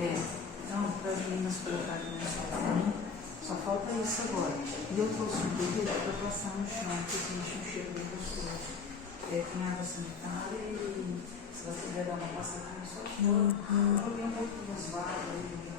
É. Então, para as meninas colocarem no salão, só falta isso agora. E eu trouxe um bebê para passar no chão, porque tem um cheiro bem gostoso. Tem água sanitária e se você puder dar uma passada no seu chão, eu joguei um pouco dos vasos.